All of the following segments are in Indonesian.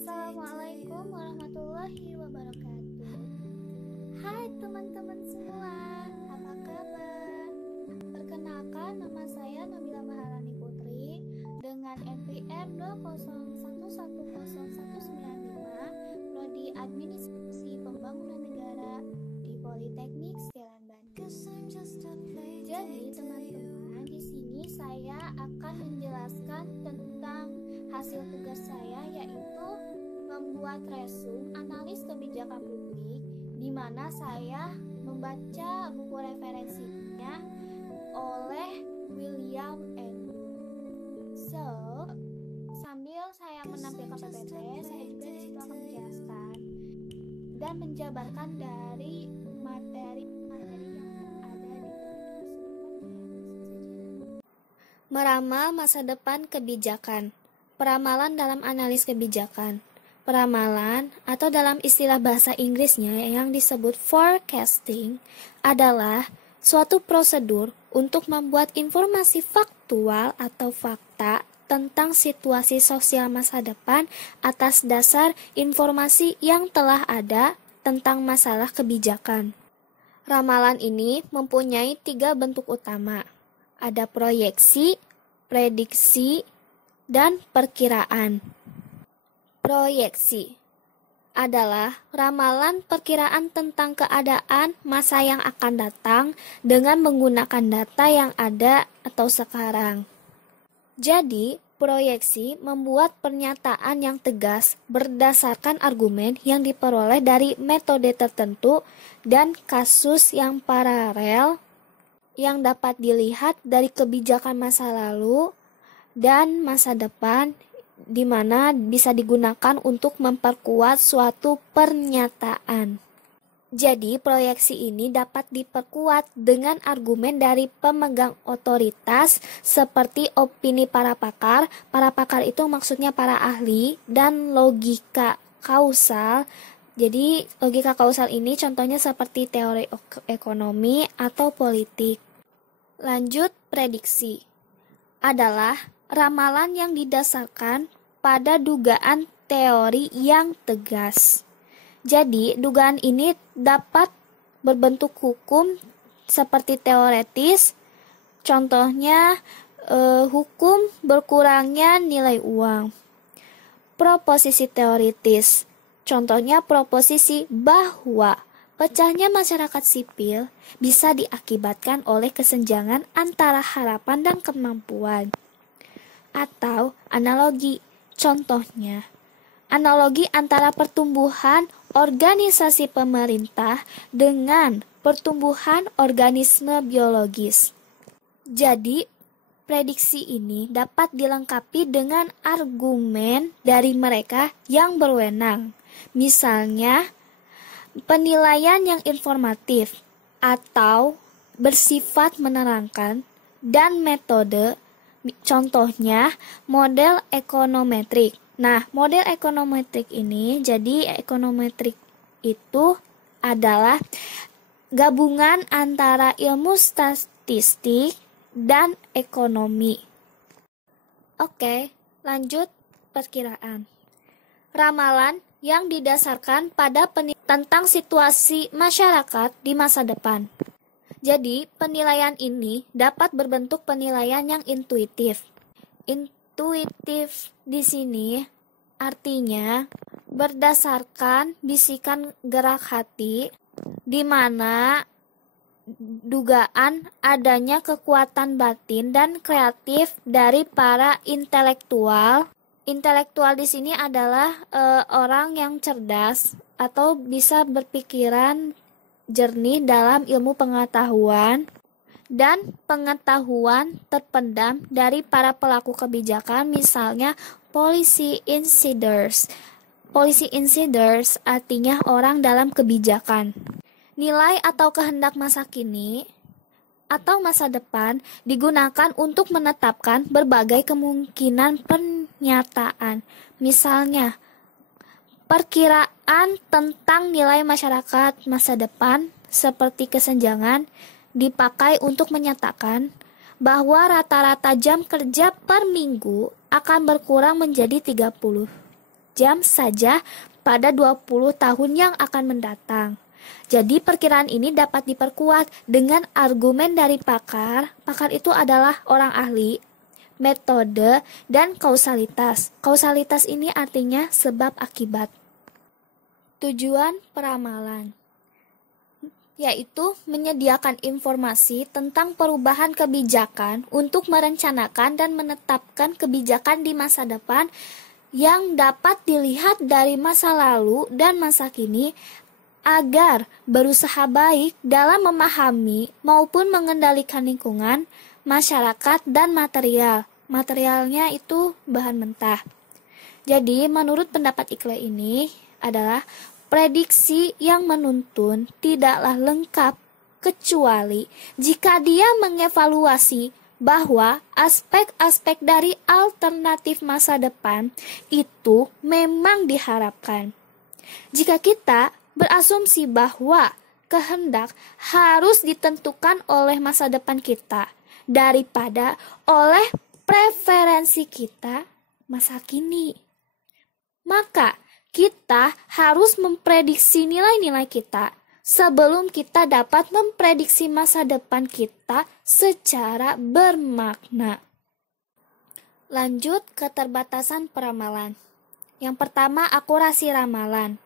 Assalamualaikum warahmatullahi wabarakatuh. Hai teman-teman semua, apa kabar? Perkenalkan, nama saya Nabila Maharani Putri dengan NPM 201110195, Prodi Administrasi Pembangunan Negara di Politeknik Setiawan Bandung. Jadi teman-teman, di sini saya akan menjelaskan tentang hasil tugas saya, yaitu membuat resume analis kebijakan publik, di mana saya membaca buku referensinya oleh William N. So, sambil saya menampilkan PPT, saya juga di situ akan menjelaskan dan menjabarkan dari materi-materi yang ada di PPT tersebut. Meramal masa depan kebijakan. Peramalan dalam analis kebijakan. Peramalan atau dalam istilah bahasa Inggrisnya yang disebut forecasting adalah suatu prosedur untuk membuat informasi faktual atau fakta tentang situasi sosial masa depan atas dasar informasi yang telah ada tentang masalah kebijakan. Ramalan ini mempunyai 3 bentuk utama. Ada proyeksi, prediksi, dan perkiraan. Proyeksi adalah ramalan perkiraan tentang keadaan masa yang akan datang dengan menggunakan data yang ada atau sekarang. Jadi, proyeksi membuat pernyataan yang tegas berdasarkan argumen yang diperoleh dari metode tertentu dan kasus yang paralel yang dapat dilihat dari kebijakan masa lalu dan masa depan, di mana bisa digunakan untuk memperkuat suatu pernyataan. Jadi, proyeksi ini dapat diperkuat dengan argumen dari pemegang otoritas seperti opini para pakar. Para pakar itu maksudnya para ahli, dan logika kausal. Jadi, logika kausal ini contohnya seperti teori ekonomi atau politik. Lanjut, prediksi adalah ramalan yang didasarkan pada dugaan teori yang tegas. Jadi, dugaan ini dapat berbentuk hukum seperti teoretis, contohnya hukum berkurangnya nilai uang. Proposisi teoritis, contohnya proposisi bahwa pecahnya masyarakat sipil bisa diakibatkan oleh kesenjangan antara harapan dan kemampuan. Atau analogi, contohnya analogi antara pertumbuhan organisasi pemerintah dengan pertumbuhan organisme biologis. Jadi, prediksi ini dapat dilengkapi dengan argumen dari mereka yang berwenang. Misalnya, penilaian yang informatif atau bersifat menerangkan, dan metode, contohnya model ekonometrik. Nah, model ekonometrik ini, jadi ekonometrik itu adalah gabungan antara ilmu statistik dan ekonomi. Oke, lanjut perkiraan. Ramalan yang didasarkan pada tentang situasi masyarakat di masa depan. Jadi, penilaian ini dapat berbentuk penilaian yang intuitif. Intuitif di sini artinya berdasarkan bisikan gerak hati, di mana dugaan adanya kekuatan batin dan kreatif dari para intelektual. Intelektual di sini adalah orang yang cerdas atau bisa berpikiran jernih dalam ilmu pengetahuan dan pengetahuan terpendam dari para pelaku kebijakan, misalnya policy insiders. Policy insiders artinya orang dalam kebijakan. Nilai atau kehendak masa kini atau masa depan digunakan untuk menetapkan berbagai kemungkinan pernyataan. Misalnya, perkiraan tentang nilai masyarakat masa depan seperti kesenjangan dipakai untuk menyatakan bahwa rata-rata jam kerja per minggu akan berkurang menjadi 30. jam saja pada 20 tahun yang akan mendatang. Jadi perkiraan ini dapat diperkuat dengan argumen dari pakar. Pakar itu adalah orang ahli, metode, dan kausalitas. Kausalitas ini artinya sebab akibat. Tujuan peramalan yaitu menyediakan informasi tentang perubahan kebijakan untuk merencanakan dan menetapkan kebijakan di masa depan yang dapat dilihat dari masa lalu dan masa kini agar berusaha baik dalam memahami maupun mengendalikan lingkungan, masyarakat, dan material. Materialnya itu bahan mentah. Jadi menurut pendapat Ikle ini adalah prediksi yang menuntun tidaklah lengkap kecuali jika dia mengevaluasi bahwa aspek-aspek dari alternatif masa depan itu memang diharapkan. Jika kita berasumsi bahwa kehendak harus ditentukan oleh masa depan kita daripada oleh preferensi kita masa kini, maka kita harus memprediksi nilai-nilai kita sebelum kita dapat memprediksi masa depan kita secara bermakna. Lanjut, keterbatasan peramalan. Yang pertama, akurasi ramalan.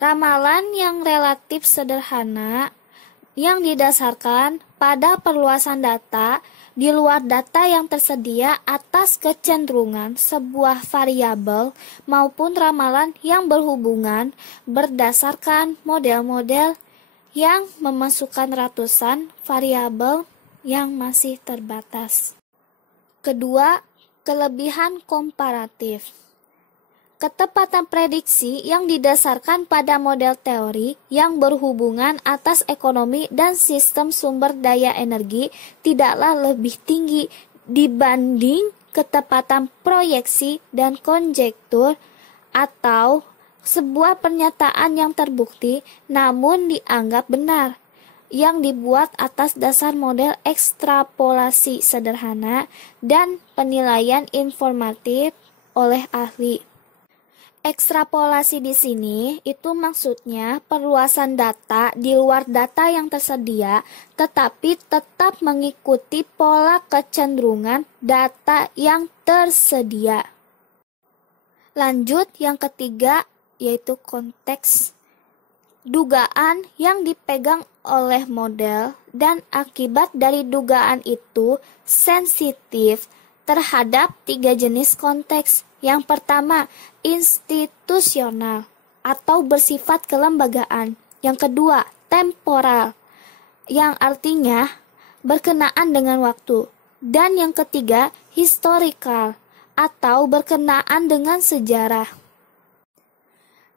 Ramalan yang relatif sederhana yang didasarkan pada perluasan data di luar data yang tersedia atas kecenderungan sebuah variabel maupun ramalan yang berhubungan berdasarkan model-model yang memasukkan ratusan variabel yang masih terbatas. Kedua, kelebihan komparatif. Ketepatan prediksi yang didasarkan pada model teori yang berhubungan atas ekonomi dan sistem sumber daya energi tidaklah lebih tinggi dibanding ketepatan proyeksi dan konjektur atau sebuah pernyataan yang terbukti namun dianggap benar yang dibuat atas dasar model ekstrapolasi sederhana dan penilaian informatif oleh ahli. Ekstrapolasi di sini itu maksudnya perluasan data di luar data yang tersedia tetapi tetap mengikuti pola kecenderungan data yang tersedia. Lanjut, yang ketiga yaitu konteks. Dugaan yang dipegang oleh model dan akibat dari dugaan itu sensitif terhadap 3 jenis konteks. Yang pertama, institusional atau bersifat kelembagaan. Yang kedua, temporal, yang artinya berkenaan dengan waktu. Dan yang ketiga, historical atau berkenaan dengan sejarah.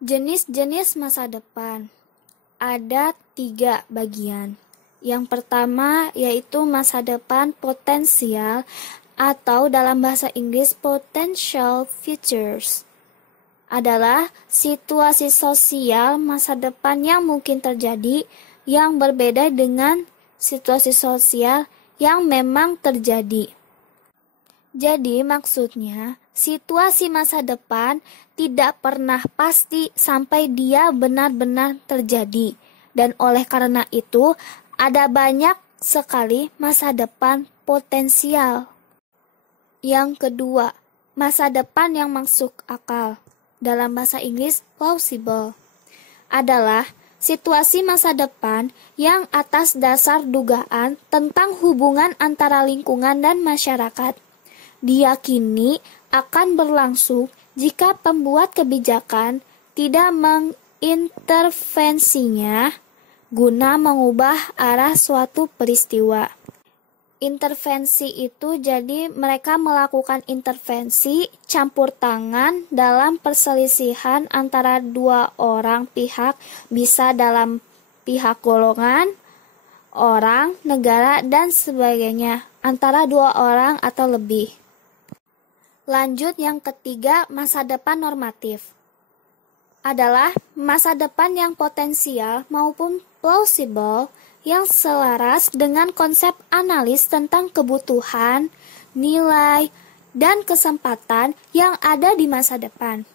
Jenis-jenis masa depan ada 3 bagian. Yang pertama yaitu masa depan potensial atau dalam bahasa Inggris potential futures. Adalah situasi sosial masa depan yang mungkin terjadi yang berbeda dengan situasi sosial yang memang terjadi. Jadi maksudnya situasi masa depan tidak pernah pasti sampai dia benar-benar terjadi. Dan oleh karena itu ada banyak sekali masa depan potensial. Yang kedua, masa depan yang masuk akal. Dalam bahasa Inggris, plausible. Adalah situasi masa depan yang atas dasar dugaan tentang hubungan antara lingkungan dan masyarakat. Diyakini akan berlangsung jika pembuat kebijakan tidak mengintervensinya guna mengubah arah suatu peristiwa. Intervensi itu jadi mereka melakukan intervensi campur tangan dalam perselisihan antara 2 orang pihak, bisa dalam pihak golongan, orang, negara, dan sebagainya, antara 2 orang atau lebih. Lanjut, yang ketiga, masa depan normatif. Adalah masa depan yang potensial maupun plausible yang selaras dengan konsep analis tentang kebutuhan, nilai, dan kesempatan yang ada di masa depan.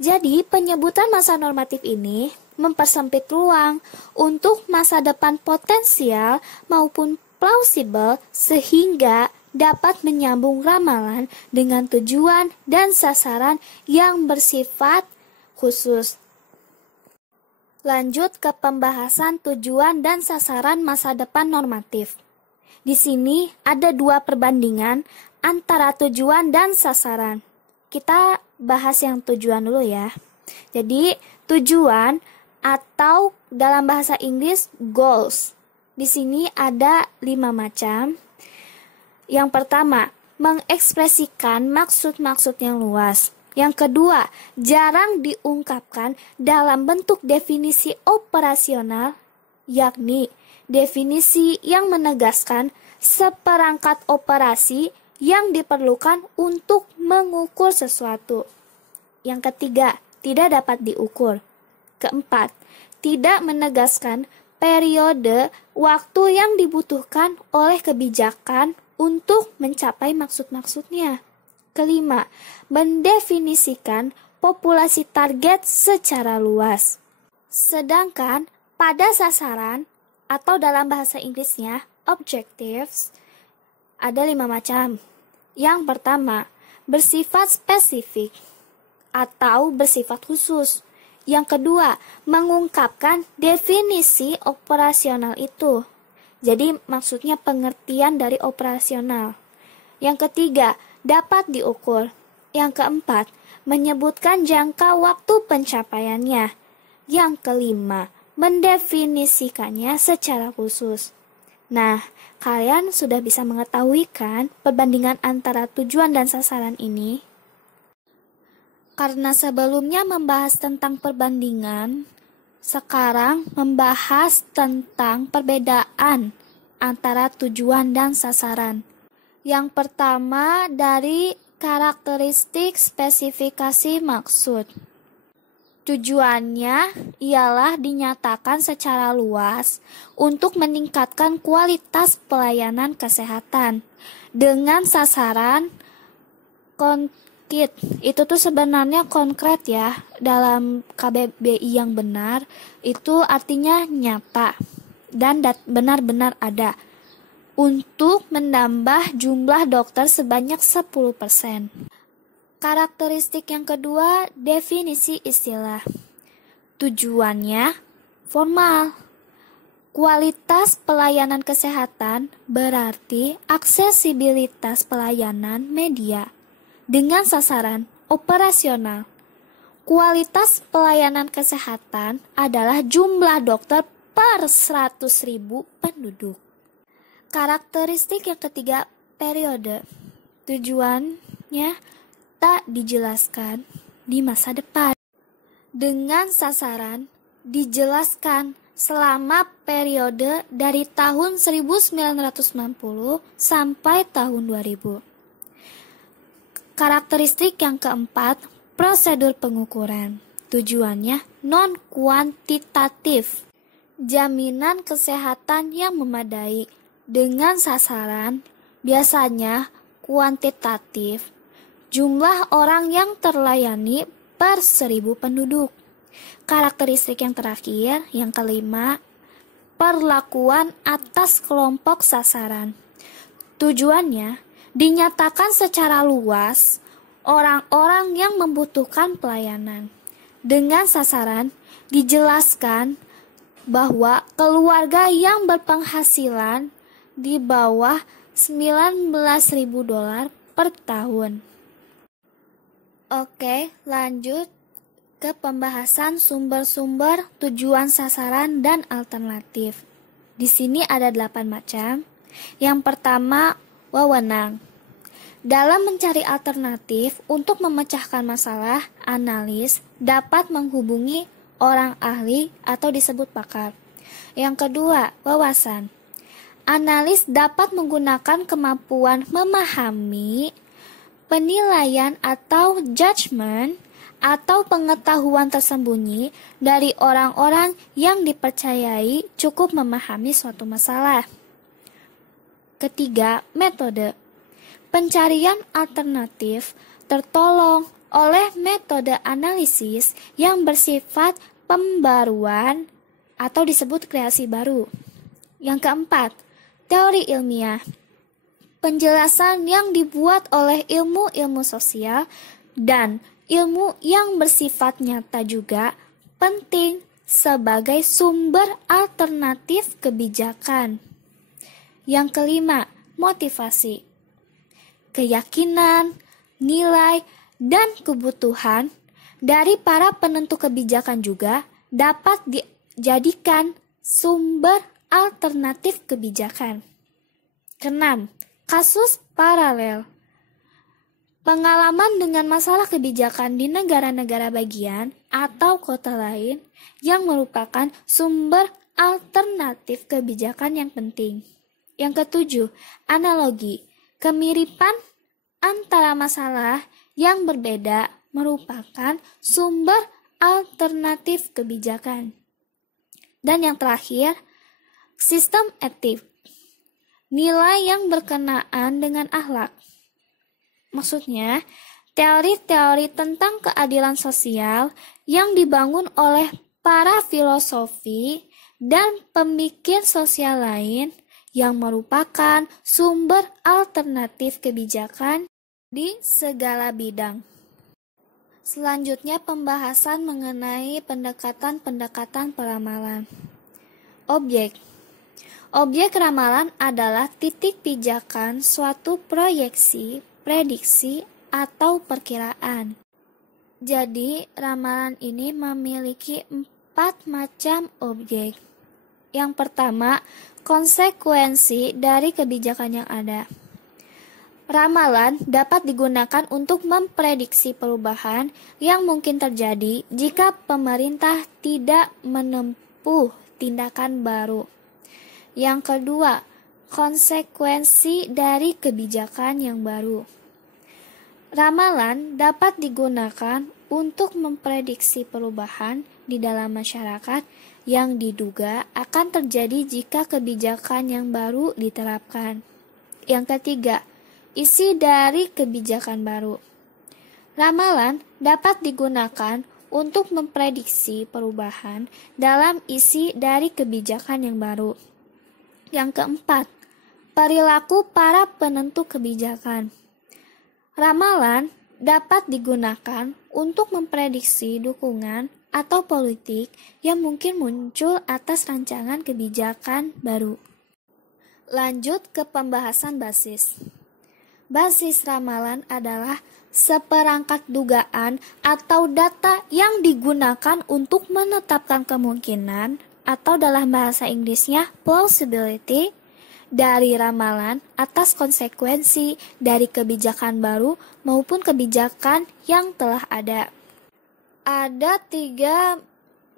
Jadi, penyebutan masa normatif ini mempersempit ruang untuk masa depan potensial maupun plausibel sehingga dapat menyambung ramalan dengan tujuan dan sasaran yang bersifat khusus. Lanjut ke pembahasan tujuan dan sasaran masa depan normatif. Di sini ada dua perbandingan antara tujuan dan sasaran. Kita bahas yang tujuan dulu ya. Jadi, tujuan atau dalam bahasa Inggris goals. Di sini ada 5 macam. Yang pertama, mengekspresikan maksud-maksud yang luas. Yang kedua, jarang diungkapkan dalam bentuk definisi operasional, yakni definisi yang menegaskan seperangkat operasi yang diperlukan untuk mengukur sesuatu. Yang ketiga, tidak dapat diukur. Keempat, tidak menegaskan periode waktu yang dibutuhkan oleh kebijakan untuk mencapai maksud-maksudnya. Kelima, mendefinisikan populasi target secara luas. Sedangkan pada sasaran atau dalam bahasa Inggrisnya objectives ada 5 macam. Yang pertama, bersifat spesifik atau bersifat khusus. Yang kedua, mengungkapkan definisi operasional itu. Jadi maksudnya pengertian dari operasional. Yang ketiga, dapat diukur. Yang keempat, menyebutkan jangka waktu pencapaiannya. Yang kelima, mendefinisikannya secara khusus. Nah, kalian sudah bisa mengetahui kan perbandingan antara tujuan dan sasaran ini? Karena sebelumnya membahas tentang perbandingan, sekarang membahas tentang perbedaan antara tujuan dan sasaran. Yang pertama dari karakteristik spesifikasi maksud. Tujuannya ialah dinyatakan secara luas untuk meningkatkan kualitas pelayanan kesehatan dengan sasaran konkret. Itu tuh sebenarnya konkret ya, dalam KBBI yang benar itu artinya nyata dan benar-benar ada. Untuk menambah jumlah dokter sebanyak 10%. Karakteristik yang kedua, definisi istilah. Tujuannya formal. Kualitas pelayanan kesehatan berarti aksesibilitas pelayanan media dengan sasaran operasional. Kualitas pelayanan kesehatan adalah jumlah dokter per 100.000 penduduk. Karakteristik yang ketiga, periode. Tujuannya tak dijelaskan di masa depan. Dengan sasaran dijelaskan selama periode dari tahun 1990 sampai tahun 2000. Karakteristik yang keempat, prosedur pengukuran. Tujuannya non-kuantitatif. Jaminan kesehatan yang memadai. Dengan sasaran biasanya kuantitatif, jumlah orang yang terlayani per 1.000 penduduk. Karakteristik yang terakhir, yang kelima, perlakuan atas kelompok sasaran. Tujuannya dinyatakan secara luas orang-orang yang membutuhkan pelayanan. Dengan sasaran dijelaskan bahwa keluarga yang berpenghasilan di bawah $19.000 per tahun. Oke, lanjut ke pembahasan sumber-sumber, tujuan sasaran, dan alternatif. Di sini ada 8 macam. Yang pertama, wewenang. Dalam mencari alternatif untuk memecahkan masalah, analis dapat menghubungi orang ahli atau disebut pakar. Yang kedua, wawasan. Analis dapat menggunakan kemampuan memahami, penilaian atau judgement, atau pengetahuan tersembunyi dari orang-orang yang dipercayai cukup memahami suatu masalah. Ketiga, metode. Pencarian alternatif tertolong oleh metode metode analisis yang bersifat pembaruan atau disebut kreasi baru. Yang keempat, teori ilmiah. Penjelasan yang dibuat oleh ilmu-ilmu sosial dan ilmu yang bersifat nyata juga penting sebagai sumber alternatif kebijakan. Yang kelima, motivasi. Keyakinan, nilai, dan kebutuhan dari para penentu kebijakan juga dapat dijadikan sumber alternatif kebijakan. Keenam, kasus paralel. Pengalaman dengan masalah kebijakan di negara-negara bagian atau kota lain yang merupakan sumber alternatif kebijakan yang penting. Yang ketujuh, analogi. Kemiripan antara masalah yang berbeda merupakan sumber alternatif kebijakan. Dan yang terakhir, sistem etik. Nilai yang berkenaan dengan akhlak. Maksudnya, teori-teori tentang keadilan sosial yang dibangun oleh para filosofi dan pemikir sosial lain yang merupakan sumber alternatif kebijakan di segala bidang. Selanjutnya pembahasan mengenai pendekatan-pendekatan peramalan. Objek. Objek ramalan adalah titik pijakan suatu proyeksi, prediksi, atau perkiraan. Jadi, ramalan ini memiliki 4 macam objek. Yang pertama, konsekuensi dari kebijakan yang ada. Ramalan dapat digunakan untuk memprediksi perubahan yang mungkin terjadi jika pemerintah tidak menempuh tindakan baru. Yang kedua, konsekuensi dari kebijakan yang baru. Ramalan dapat digunakan untuk memprediksi perubahan di dalam masyarakat yang diduga akan terjadi jika kebijakan yang baru diterapkan. Yang ketiga, isi dari kebijakan baru. Ramalan dapat digunakan untuk memprediksi perubahan dalam isi dari kebijakan yang baru. Yang keempat, perilaku para penentu kebijakan. Ramalan dapat digunakan untuk memprediksi dukungan atau politik yang mungkin muncul atas rancangan kebijakan baru. Lanjut ke pembahasan basis. Basis ramalan adalah seperangkat dugaan atau data yang digunakan untuk menetapkan kemungkinan atau dalam bahasa Inggrisnya plausibility dari ramalan atas konsekuensi dari kebijakan baru maupun kebijakan yang telah ada. Ada 3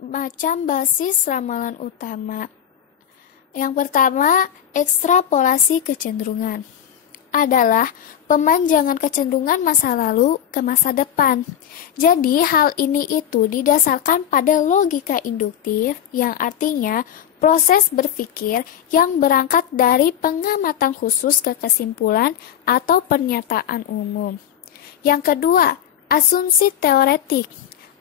macam basis ramalan utama. Yang pertama, ekstrapolasi kecenderungan. Adalah pemanjangan kecenderungan masa lalu ke masa depan. Jadi hal ini itu didasarkan pada logika induktif yang artinya proses berpikir yang berangkat dari pengamatan khusus ke kesimpulan atau pernyataan umum. Yang kedua, asumsi teoretik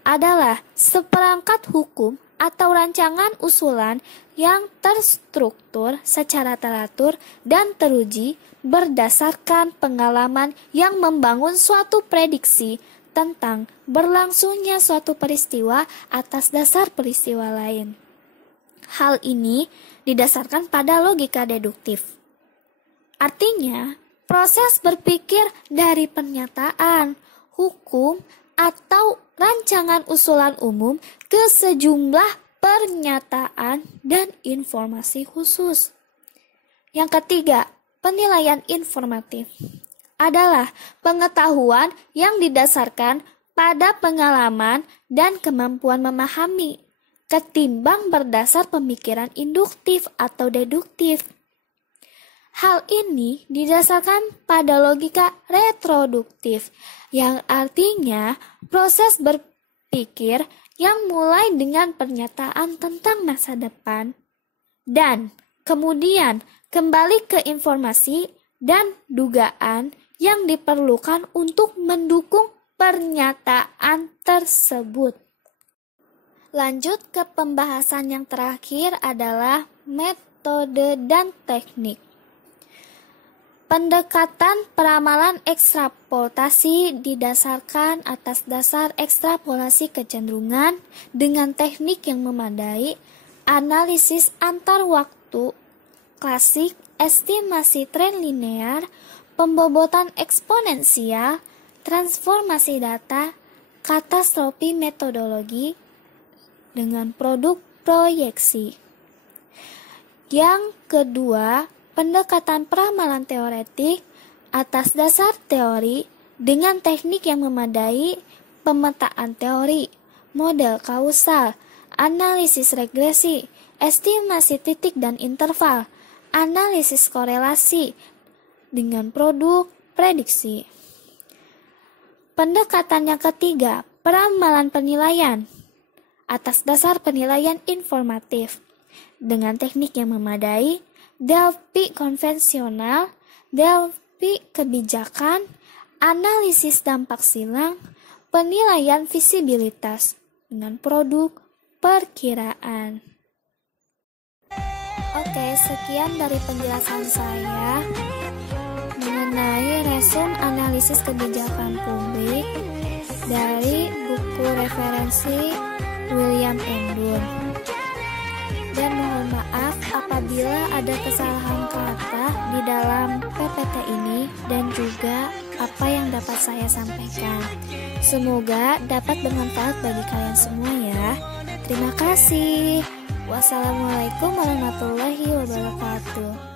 adalah seperangkat hukum atau rancangan usulan yang terstruktur secara teratur dan teruji berdasarkan pengalaman yang membangun suatu prediksi tentang berlangsungnya suatu peristiwa atas dasar peristiwa lain. Hal ini didasarkan pada logika deduktif. Artinya, proses berpikir dari pernyataan, hukum, atau rancangan usulan umum ke sejumlah pernyataan dan informasi khusus. Yang ketiga, penilaian informatif adalah pengetahuan yang didasarkan pada pengalaman dan kemampuan memahami, ketimbang berdasar pemikiran induktif atau deduktif. Hal ini didasarkan pada logika retroduktif, yang artinya proses berpikir yang mulai dengan pernyataan tentang masa depan dan kemudian kembali ke informasi dan dugaan yang diperlukan untuk mendukung pernyataan tersebut. Lanjut ke pembahasan yang terakhir adalah metode dan teknik. Pendekatan peramalan ekstrapolasi didasarkan atas dasar ekstrapolasi kecenderungan dengan teknik yang memadai, analisis antar waktu klasik, estimasi tren linear, pembobotan eksponensial, transformasi data, katastrofi metodologi dengan produk proyeksi. Yang kedua, pendekatan peramalan teoretik atas dasar teori dengan teknik yang memadai, pemetaan teori, model kausal, analisis regresi, estimasi titik dan interval, analisis korelasi dengan produk prediksi. Pendekatan yang ketiga, peramalan penilaian atas dasar penilaian informatif dengan teknik yang memadai, Delphi konvensional, Delphi kebijakan, analisis dampak silang, penilaian visibilitas dengan produk perkiraan. Oke, sekian dari penjelasan saya mengenai resume analisis kebijakan publik dari buku referensi William Endun. Dan mohon maaf apabila ada kesalahan kata di dalam PPT ini dan juga apa yang dapat saya sampaikan. Semoga dapat bermanfaat bagi kalian semua ya. Terima kasih. Wassalamualaikum warahmatullahi wabarakatuh.